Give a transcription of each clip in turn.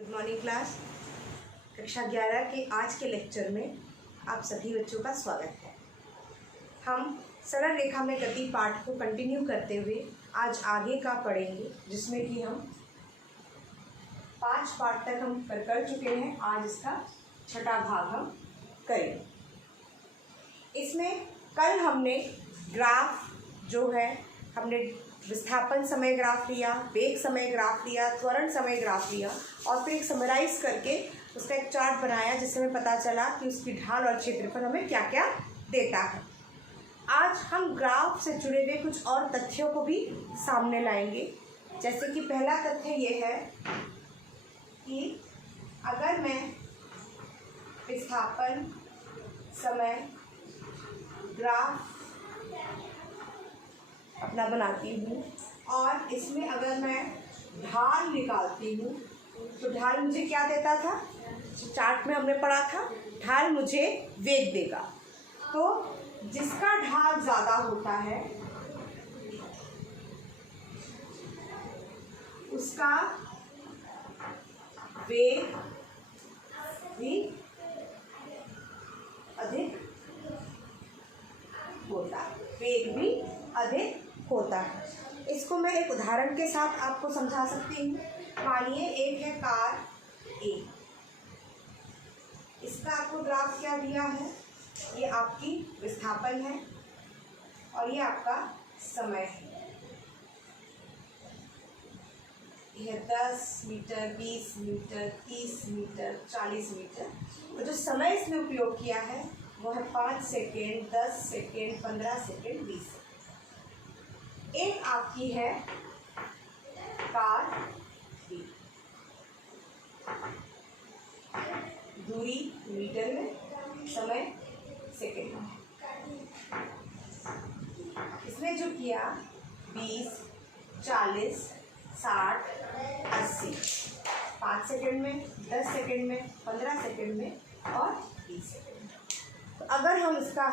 Good morning class. कक्षा 11 के आज के लेक्चर में आप सभी बच्चों का स्वागत है। हम सरल रेखा में गति पाठ को कंटिन्यू करते हुए आज आगे का पढ़ेंगे, जिसमें कि हम 5 पाठ तक हम कर चुके हैं। आज इसका छठा भाग हम करेंगे। इसमें कल हमने ग्राफ जो है, हमने विस्थापन समय ग्राफ लिया, वेग समय ग्राफ लिया, त्वरण समय ग्राफ लिया और फिर एक समराइज करके उसका एक चार्ट बनाया, जिससे हमें पता चला कि उसकी ढाल और क्षेत्रफल हमें क्या क्या देता है। आज हम ग्राफ से जुड़े हुए कुछ और तथ्यों को भी सामने लाएंगे। जैसे कि पहला तथ्य ये है कि अगर मैं विस्थापन समय ग्राफ अपना बनाती हूँ और इसमें अगर मैं ढाल निकालती हूँ तो ढाल मुझे क्या देता था, चार्ट में हमने पढ़ा था, ढाल मुझे वेग देगा। तो जिसका ढाल ज़्यादा होता है उसका वेग भी अधिक होता है, वेग भी अधिक होता है। इसको मैं एक उदाहरण के साथ आपको समझा सकती हूँ। मानिए एक है कार ए, इसका आपको ग्राफ क्या दिया है, ये आपकी विस्थापन है और ये आपका समय है। यह 10 मीटर, 20 मीटर, 30 मीटर, 40 मीटर। तो जो समय इसमें उपयोग किया है वो है 5 सेकेंड, 10 सेकेंड, 15 सेकेंड, 20 सेकेंड। एक आपकी है कार बी, दूरी मीटर में, समय सेकेंड में। इसने जो किया 20, 40, 60, 80, 5 सेकेंड में, 10 सेकेंड में, 15 सेकेंड में और 20 सेकेंड में। तो अगर हम इसका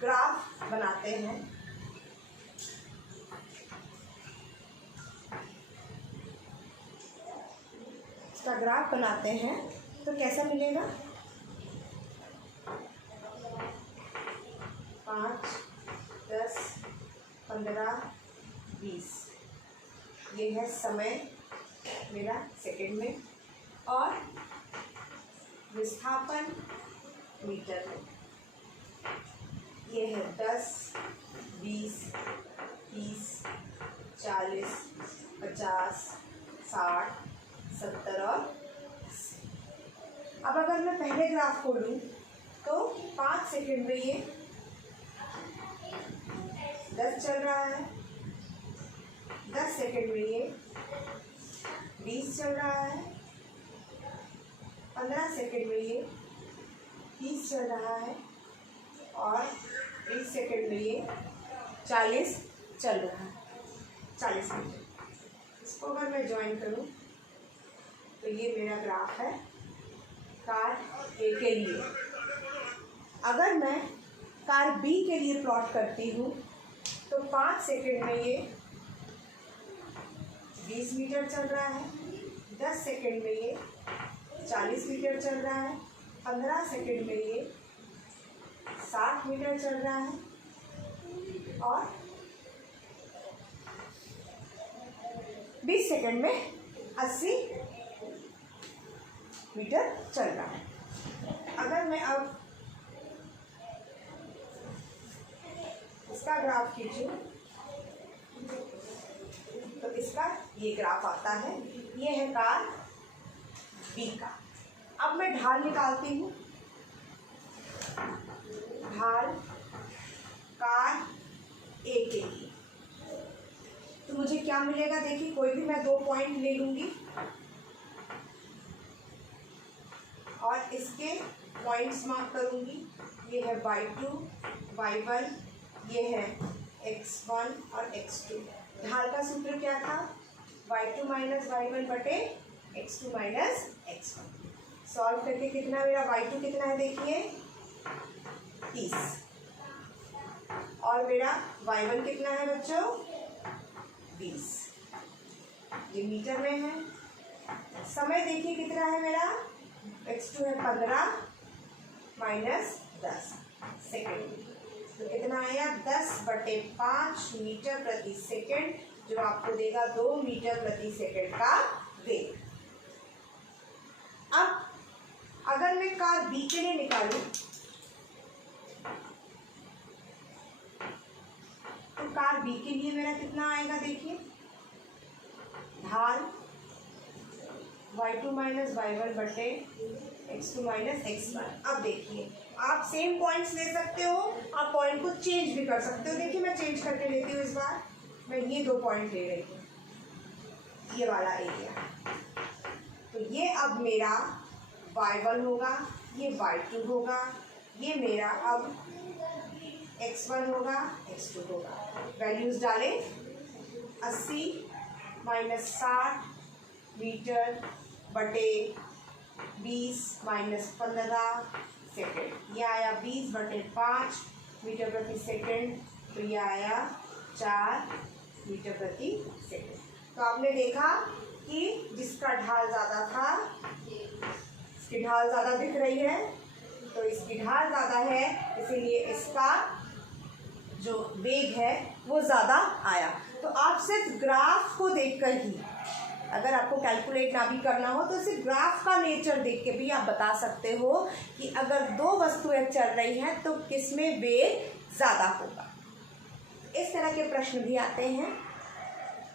ग्राफ बनाते हैं तो कैसा मिलेगा? 5, 10, 15, 20। ये है समय मेरा सेकेंड में और विस्थापन मीटर में। ये है 10, 20, 30, 40, 50, 60, 70 और 80। अब अगर मैं पहले ग्राफ को लूँ तो 5 सेकेंड में ये 10 चल रहा है, 10 सेकेंड में ये 20 चल रहा है, 15 सेकेंड में ये 30 चल रहा है और 20 सेकेंड में ये 40 चल रहा है, 40 मीटर। इसको अगर मैं ज्वाइन करूँ तो ये मेरा ग्राफ है कार ए के लिए। अगर मैं कार बी के लिए प्लॉट करती हूँ तो 5 सेकेंड में ये 20 मीटर चल रहा है, 10 सेकेंड में ये 40 मीटर चल रहा है, 15 सेकेंड में ये 60 मीटर चल रहा है और 20 सेकेंड में 80 मीटर चल रहा है। अगर मैं अब इसका ग्राफ खींचूं तो इसका ये ग्राफ आता है। ये है कार बी का। अब मैं ढाल निकालती हूँ। ढाल कार ए के लिए तो मुझे क्या मिलेगा? देखिए, कोई भी मैं 2 पॉइंट ले लूँगी और इसके पॉइंट्स मार्क करूँगी। ये है y2, y1, ये है x1 और x2। ढाल का सूत्र क्या था? y2 माइनस y1 बटे x2 माइनस x1। सॉल्व करके कितना मेरा y2 कितना है? देखिए 30 और मेरा y1 कितना है बच्चों? 20। ये मीटर में है, समय देखिए कितना है मेरा, x2 है 15 माइनस 10 सेकेंड, तो कितना आया 10/5 मीटर प्रति सेकेंड, जो आपको देगा 2 मीटर प्रति सेकेंड का वेग। अब अगर मैं कार बी के लिए निकालूं तो कार बी के लिए मेरा कितना आएगा, देखिए ढाल y2 माइनस y1 बटे x2 माइनस x1। अब देखिए आप सेम पॉइंट्स ले सकते हो, आप पॉइंट को चेंज भी कर सकते हो। देखिए मैं चेंज करके लेती हूँ, इस बार मैं ये 2 पॉइंट ले रही हूँ, ये वाला एरिया, तो ये अब मेरा y1 होगा, ये y2 होगा, ये मेरा अब x1 होगा, x2 होगा। वैल्यूज डालें, 80 माइनस 60 मीटर बटे 20 माइनस 15 सेकेंड, ये आया 20/5 मीटर प्रति सेकेंड, तो ये आया 4 मीटर प्रति सेकेंड। तो आपने देखा कि जिसका ढाल ज़्यादा था, इसकी ढाल ज़्यादा दिख रही है, तो इसकी ढाल ज़्यादा है, इसीलिए इसका जो वेग है वो ज़्यादा आया। तो आप सिर्फ ग्राफ को देखकर ही, अगर आपको कैलकुलेट ना भी करना हो तो सिर्फ ग्राफ का नेचर देख के भी आप बता सकते हो कि अगर 2 वस्तुएं चल रही हैं तो किसमें वेग ज़्यादा होगा। इस तरह के प्रश्न भी आते हैं।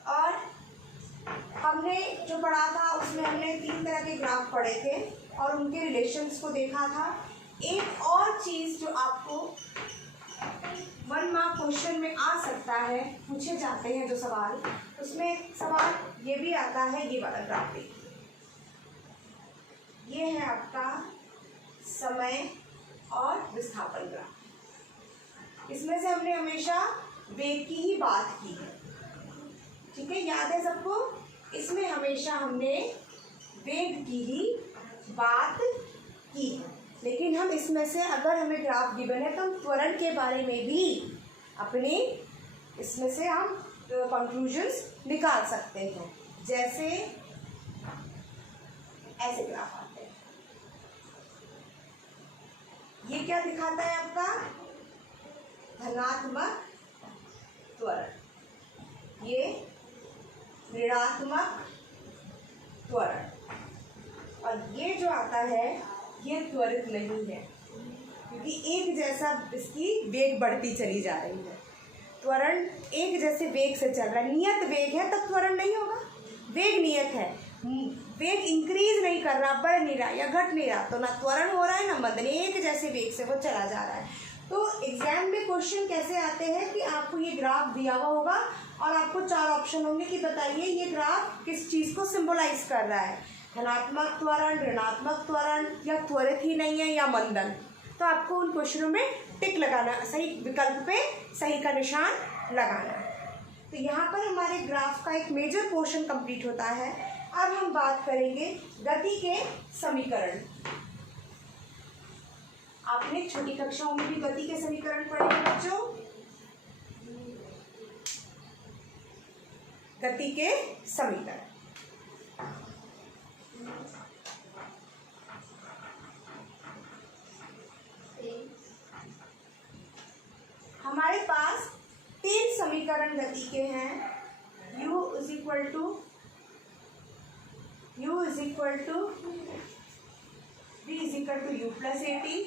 और हमने जो पढ़ा था उसमें हमने 3 तरह के ग्राफ पढ़े थे और उनके रिलेशंस को देखा था। एक और चीज़ जो आपको 1 मार्क क्वेश्चन में आ सकता है, पूछे जाते हैं जो सवाल, उसमें एक सवाल ये भी आता है, ये वाला ग्राफ देखिए, ये है आपका समय और विस्थापन ग्राफ। इसमें से हमने हमेशा वेग की ही बात की है, ठीक है, याद है सबको। इसमें हमेशा हमने वेग की ही बात की है, लेकिन हम इसमें से अगर हमें ग्राफ गिवन है तो हम त्वरण के बारे में भी अपने इसमें से हम कंक्लूजन्स निकाल सकते हैं। जैसे ऐसे ग्राफ आते हैं, ये क्या दिखाता है आपका धनात्मक त्वरण, ये ऋणात्मक त्वरण, और ये जो आता है ये त्वरित नहीं है, क्योंकि एक जैसा इसकी वेग बढ़ती चली जा रही है। त्वरण एक जैसे वेग से चल रहा है, नियत वेग है तब त्वरण नहीं होगा। वेग नियत है, वेग इंक्रीज नहीं कर रहा, बढ़ नहीं रहा या घट नहीं रहा, तो ना त्वरण हो रहा है ना मंदन, एक जैसे वेग से वो चला जा रहा है। तो एग्जाम में क्वेश्चन कैसे आते हैं कि आपको ये ग्राफ दिया हुआ होगा और आपको 4 ऑप्शन होंगे कि बताइए ये ग्राफ किस चीज़ को सिंबलाइज कर रहा है, धनात्मक त्वरण, ऋणात्मक त्वरण, या त्वरित ही नहीं है या मंदन। तो आपको उन क्वेश्चनों में टिक लगाना, सही विकल्प पे सही का निशान लगाना। तो यहाँ पर हमारे ग्राफ का एक मेजर पोर्शन कंप्लीट होता है। अब हम बात करेंगे गति के समीकरण। आपने छोटी कक्षाओं में भी गति के समीकरण पढ़े हैं बच्चों। गति के समीकरण हमारे पास 3 समीकरण गति के हैं। u is equal to v is equal to u plus AT,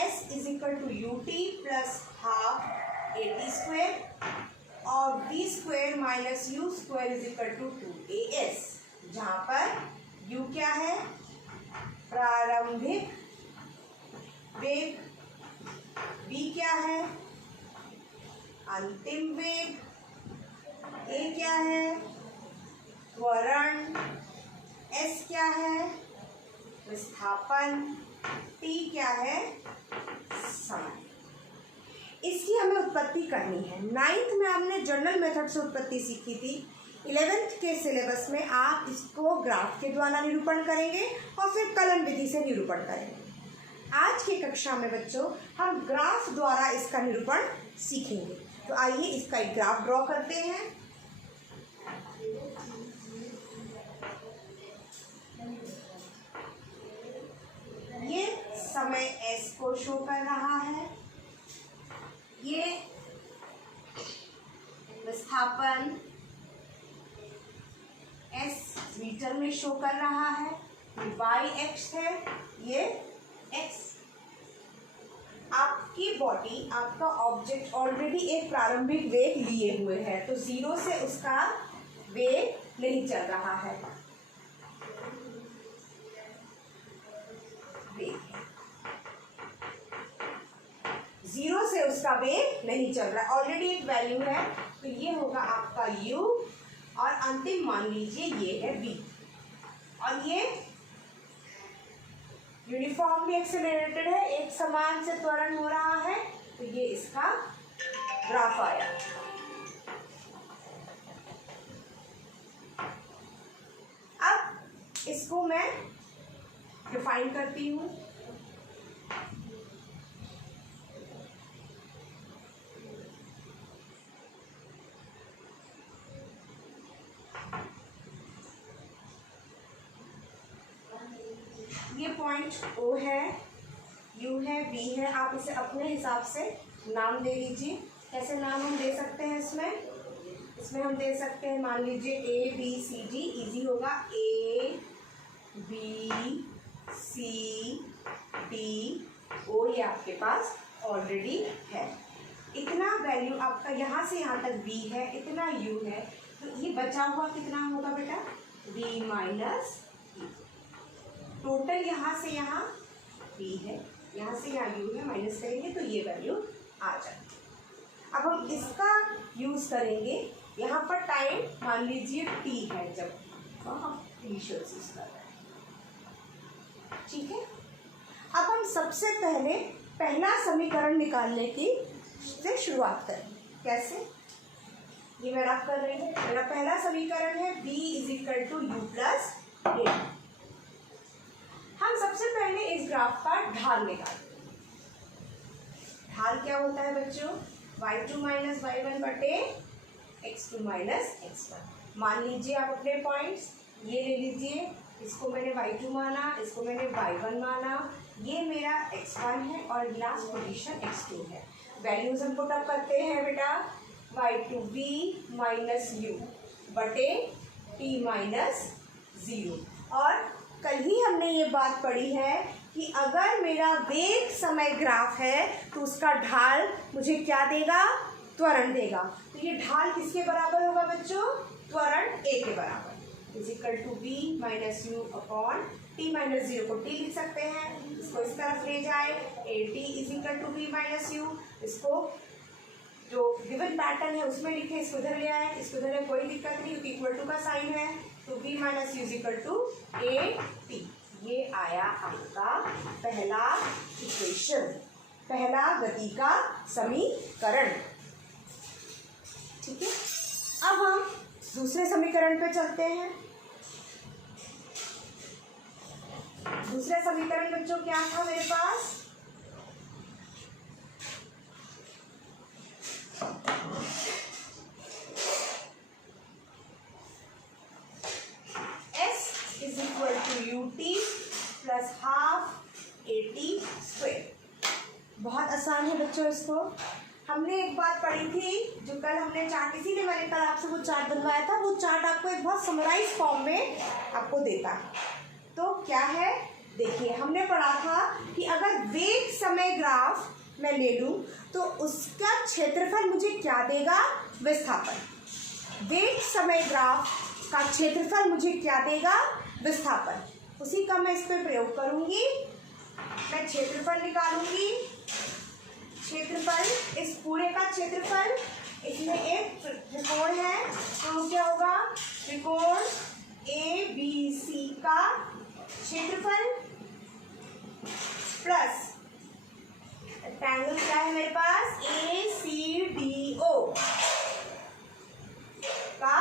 s is equal to ut plus half AT square, और v square minus u square is equal to 2as, जहाँ पर u क्या है प्रारंभिक वेग, v क्या है अंतिम वेग, a क्या है त्वरण, s क्या है विस्थापन, t क्या है समय। इसकी हमें उत्पत्ति करनी है। 9th में हमने जनरल मेथड से उत्पत्ति सीखी थी। 11th के सिलेबस में आप इसको ग्राफ के द्वारा निरूपण करेंगे और फिर कलन विधि से निरूपण करेंगे। आज की कक्षा में बच्चों हम ग्राफ द्वारा इसका निरूपण सीखेंगे। तो आइए इसका एक ग्राफ ड्रॉ करते हैं। 0 शो कर रहा है। ये विस्थापन S मीटर में शो कर रहा है। ये y एक्स है, ये x। आपकी बॉडी, आपका ऑब्जेक्ट ऑलरेडी एक प्रारंभिक वेग लिए हुए है, तो 0 से उसका वेग नहीं चल रहा है। वेग 0 से उसका वेग नहीं चल रहा है, ऑलरेडी एक वैल्यू है, तो ये होगा आपका u और अंतिम मान लीजिए ये है v। और ये यूनिफॉर्मली एक्सेलरेटेड है, एक समान से त्वरण हो रहा है, तो ये इसका ग्राफ आया। अब इसको मैं डिफाइन करती हूँ। ये पॉइंट O है, U है, V है। आप इसे अपने हिसाब से नाम दे लीजिए। कैसे नाम हम दे सकते हैं इसमें हम दे सकते हैं, मान लीजिए A B C D, easy होगा। A B C D O ये आपके पास ऑलरेडी है। इतना वैल्यू आपका यहाँ से यहाँ तक V है, इतना U है, तो ये बचा हुआ कितना होगा बेटा? V minus E। टोटल यहाँ से यहाँ V है, यहाँ से यहाँ U है, माइनस करेंगे तो ये वैल्यू आ जाएगी। अब हम इसका यूज़ करेंगे। यहाँ पर टाइम मान लीजिए T है, जब हम इनिशियल यूज कर रहे हैं, ठीक है। अब हम सबसे पहले पहला समीकरण निकालने की से शुरुआत करें। कैसे? ये मैं रफ कर रही हूँ। मेरा पहला समीकरण है B = U + A। हम सबसे पहले इस ग्राफ का ढाल निकालते हैं। ढाल क्या होता है बच्चों? y2 - y1 बटे x2 - x1। मान लीजिए आप अपने पॉइंट्स ये ले लीजिए, इसको मैंने y2 माना, इसको मैंने y1 माना, ये मेरा x1 है और लास्ट पोजीशन x2 है। वैल्यूज हम पुट अप करते हैं बेटा। y2b - u बटे t - 0। और कल ही हमने ये बात पढ़ी है कि अगर मेरा वेग समय ग्राफ है तो उसका ढाल मुझे क्या देगा? त्वरण देगा। तो ये ढाल किसके बराबर होगा बच्चों? त्वरण a के बराबर। = b - u अपॉन t - 0 को t लिख सकते हैं, इसको इस तरफ ले जाए। at = b - u, इसको जो गिवन पैटर्न है उसमें लिखे, इसको इधर ले आए, इसको इधर कोई दिक्कत नहीं क्योंकि इक्वल टू का साइन है। तो b - u = at। ये आया आपका पहला इक्वेशन, पहला गति का समीकरण, ठीक है। अब हम दूसरे समीकरण पे चलते हैं। दूसरा समीकरण बच्चों क्या था मेरे पास? ut + ½ at²। बहुत आसान है बच्चों। इसको हमने एक बात पढ़ी थी, जो कल हमने चार्ट, इसीलिए मैंने कल आपसे वो चार्ट बनवाया था। वो चार्ट आपको एक बहुत समराइज फॉर्म में आपको देता है। तो क्या है देखिए, हमने पढ़ा था कि अगर वेग समय ग्राफ मैं ले लूँ तो उसका क्षेत्रफल मुझे क्या देगा? विस्थापन। वेग समय ग्राफ का क्षेत्रफल मुझे क्या देगा? विस्थापन। उसी का मैं इस पर प्रयोग करूंगी। मैं क्षेत्रफल निकालूंगी। क्षेत्रफल, इस पूरे का क्षेत्रफल, इसमें एक त्रिकोण है तो क्या होगा? त्रिकोण ABC का क्षेत्रफल प्लस रेक्टेंगल क्या है मेरे पास? ACDO का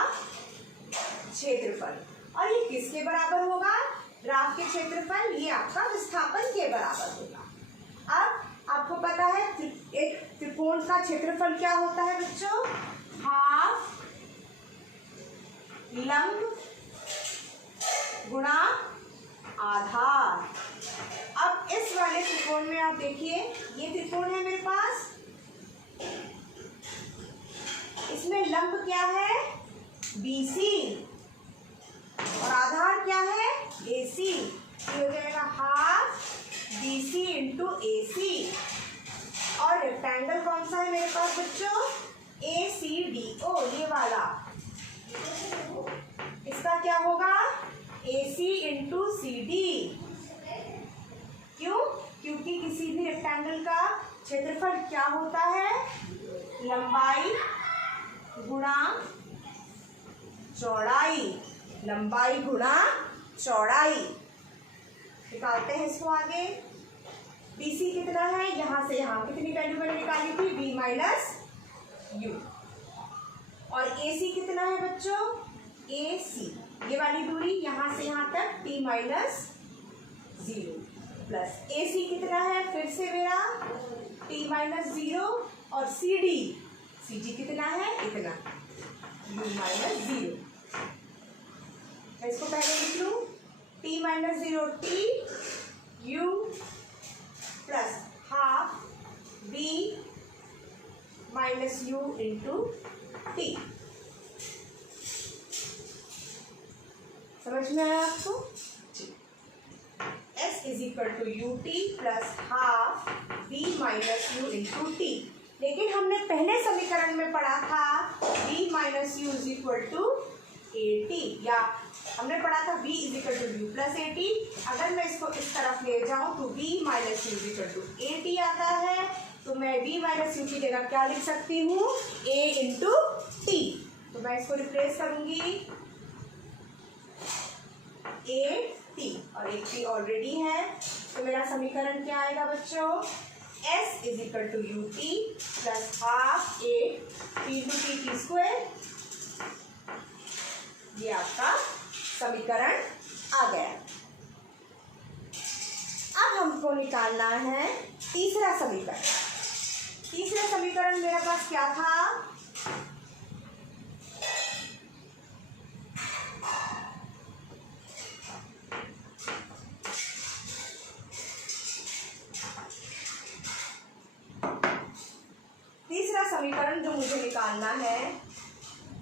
क्षेत्रफल। और ये किसके बराबर होगा? ग्राफ के क्षेत्रफल, ये आपका विस्थापन के बराबर होगा। अब आपको पता है एक त्रिकोण का क्षेत्रफल क्या होता है बच्चों? हाफ लंब गुणा आधार। अब इस वाले त्रिकोण में आप देखिए, ये त्रिकोण है मेरे पास, इसमें लंब क्या है, BC, और आधार क्या है, AC। ये हो जाएगा हाफ BC इंटू AC। और रेक्टेंगल कौन सा है मेरे पास बच्चों, ACDO, ये वाला। इसका क्या होगा, AC इंटू CD। क्यों, क्योंकि किसी भी रेक्टेंगल का क्षेत्रफल क्या होता है, लंबाई गुणा चौड़ाई, लंबाई गुणा चौड़ाई। निकालते हैं इसको आगे। BC कितना है, यहाँ से यहाँ कितनी वैल्यू मैंने निकाली थी, B माइनस U। और AC कितना है बच्चों, AC, ये वाली दूरी यहाँ से यहाँ तक T माइनस 0 प्लस AC कितना है, फिर से मेरा T माइनस 0, और CG कितना है, इतना, U माइनस 0। मैं इसको पहले लिख लूँ, T minus 0 T, U plus half B minus U into T। समझ में आया आपको, S is equal to UT plus half B minus U into T। लेकिन हमने पहले समीकरण में पढ़ा था B minus U is equal to AT, या हमने पढ़ा था V is equal to U plus AT। अगर मैं इसको इस तरफ ले जाऊं तो B minus U is equal to AT आता है, तो मैं B माइनस U की जगह क्या लिख सकती हूँ, A इंटू T। तो मैं इसको रिप्लेस करूंगी AT, और AT ऑलरेडी है, तो मेरा समीकरण क्या आएगा बच्चों, S is equal to UT plus half A T into T square. ये आपका समीकरण आ गया। अब हमको निकालना है तीसरा समीकरण। तीसरा समीकरण मेरे पास क्या था, तीसरा समीकरण जो मुझे निकालना है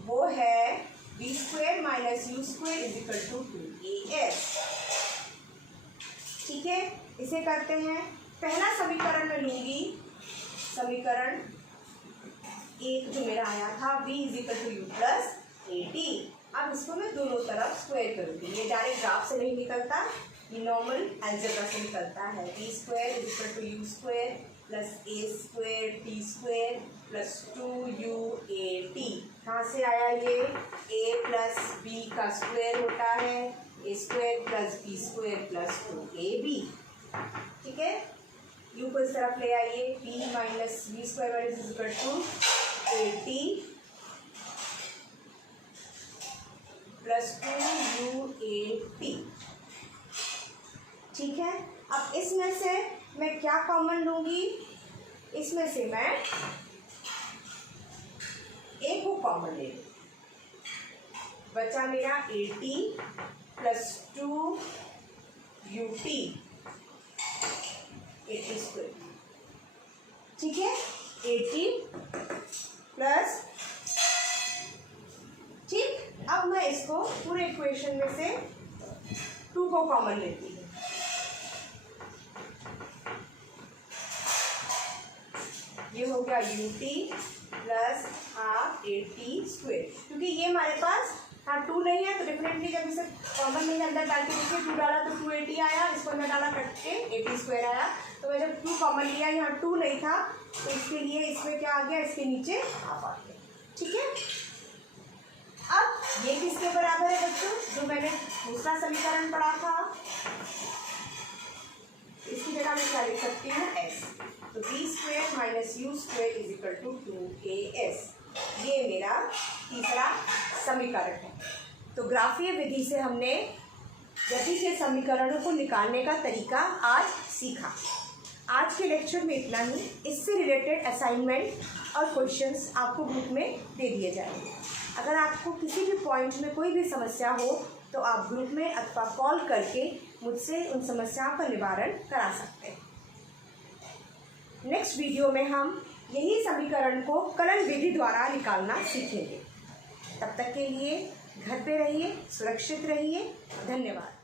वो है B square minus U square is equal to 2AS। ठीक है, इसे करते हैं। पहला समीकरण में लूंगी, समीकरण एक जो मेरा आया था B is equal to U plus AT। अब इसको मैं दोनों तरफ स्क्वायर करूंगी, ये डायरेक्ट ग्राफ से नहीं निकलता, ये नॉर्मल अलजेब्रा से निकलता है। B square is equal to U square plus A square T square plus 2UAT। कहाँ से आया ये, A प्लस B का स्क्वायर होता है A square plus B square plus 2AB। ठीक है, U को इस तरफ ले आइए, B minus B square minus is equal to AT plus 2UAT। ठीक है, अब इसमें से मैं क्या कॉमन लूंगी, इसमें से मैं A को कॉमन ले लूँ, बचा मेरा AT plus 2UT AT square. ठीक है, AT प्लस, ठीक। अब मैं इसको पूरे इक्वेशन में से 2 को कॉमन लेती हूँ, ये हो गया UT plus half AT square. क्योंकि ये हमारे पास हाँ 2 नहीं है, तो डेफिनेटली जब इसे कॉमन में अंदर डाल के देखिए 2 डाला तो 2AT आया, इसको मैं डाला कट के AT स्क्वायर आया। तो मैं जब 2 कॉमन लिया, यहाँ 2 नहीं था, तो इसके लिए इसमें क्या आ गया, इसके नीचे हाफ आ गया। ठीक है, अब ये किसके बराबर है बच्चों, जो मैंने दूसरा समीकरण पढ़ा था, इसकी जगह मैं क्या लिख सकती हूँ, S। तो B square minus U square is equal to 2AS। ये मेरा तीसरा समीकरण है। तो ग्राफीय विधि से हमने गति के समीकरणों को निकालने का तरीका आज सीखा। आज के लेक्चर में इतना ही। इससे रिलेटेड असाइनमेंट और क्वेश्चंस आपको ग्रुप में दे दिए जाएंगे। अगर आपको किसी भी पॉइंट में कोई भी समस्या हो तो आप ग्रुप में अथवा कॉल करके मुझसे उन समस्याओं का निवारण करा सकते हैं। नेक्स्ट वीडियो में हम यही समीकरण को कलन विधि द्वारा निकालना सीखेंगे। तब तक के लिए घर पे रहिए, सुरक्षित रहिए। धन्यवाद।